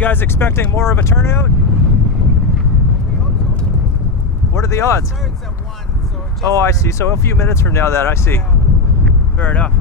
guys expecting more of a turnout? We hope so. What are the odds? It starts at 1, so it just Oh, I see. So a few minutes from now then, I see. Yeah. Fair enough.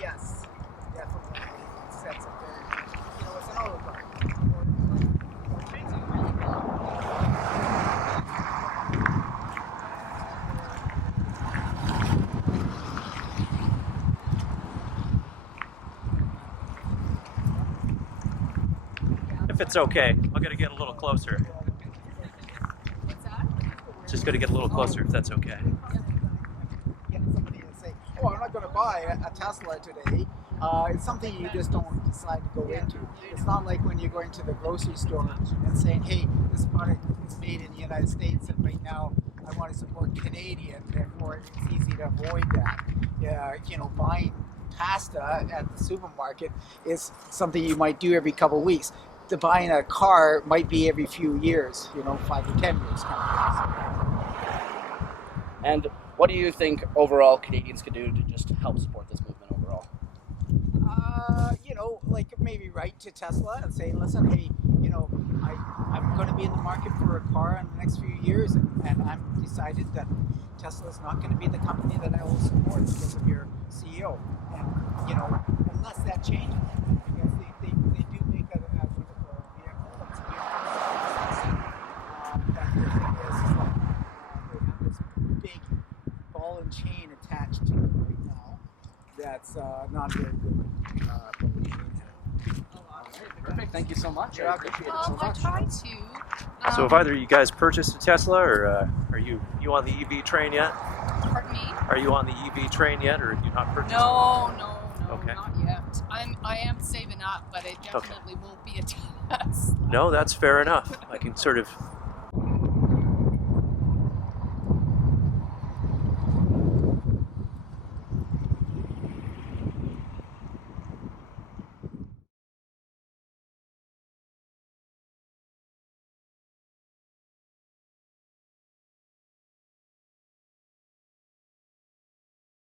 Yes, definitely. It sets a very, it's an auto car. If it's okay, I'm gonna get a little closer. What's that? Just gonna get a little closer if that's okay. Get somebody to say, "Oh, I'm not going to buy a Tesla today." It's something you just don't decide to go into. It's not like when you're going to the grocery store and saying, "Hey, this product is made in the United States, and right now I want to support Canadian." Therefore, it's easy to avoid that. Buying pasta at the supermarket is something you might do every couple of weeks. Buying a car might be every few years, 5 to 10 years kind of things. And what do you think overall Canadians could do to just help support this movement overall? Maybe write to Tesla and say, listen, hey, I'm going to be in the market for a car in the next few years, and I'm decided that Tesla is not going to be the company that I will support because of your CEO. And, unless that changes, because they do make a wonderful vehicle. It's beautiful. But the thing is that they have this big ball and chain attached to it right now that's not very good. Perfect. Thank you so much. I appreciate it so I much. try to. So have either of you guys purchased a Tesla, or are you on the EV train yet? Pardon me? Are you on the EV train yet, or have you not purchased? No, Okay. not yet. I am saving up, but it definitely won't be a Tesla. No, that's fair enough. I can sort of